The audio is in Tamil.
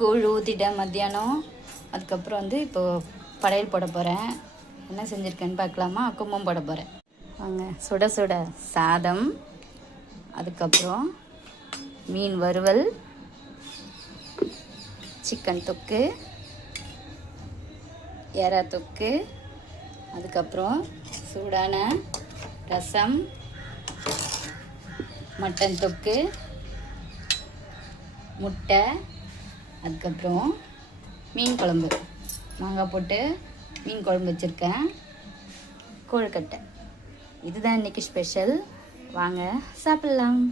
கூழ் ஊற்றிட்டேன் மத்தியானம். அதுக்கப்புறம் வந்து இப்போது படையல் போட போகிறேன். என்ன செஞ்சுருக்கேன்னு பார்க்கலாமா? கும்பம் போட போகிறேன் வாங்க. சுட சுட சாதம், அதுக்கப்புறம் மீன் வறுவல், சிக்கன் தொக்கு, எறா தொக்கு, அதுக்கப்புறம் சூடான ரசம், மட்டன் தொக்கு, முட்டை, அதுக்கப்புறம் மீன் குழம்பு, மாங்காய் போட்டு மீன் குழம்பு வச்சுருக்கேன், கொழுக்கட்டை. இதுதான் இன்றைக்கி ஸ்பெஷல். வாங்க சாப்பிட்லாம்.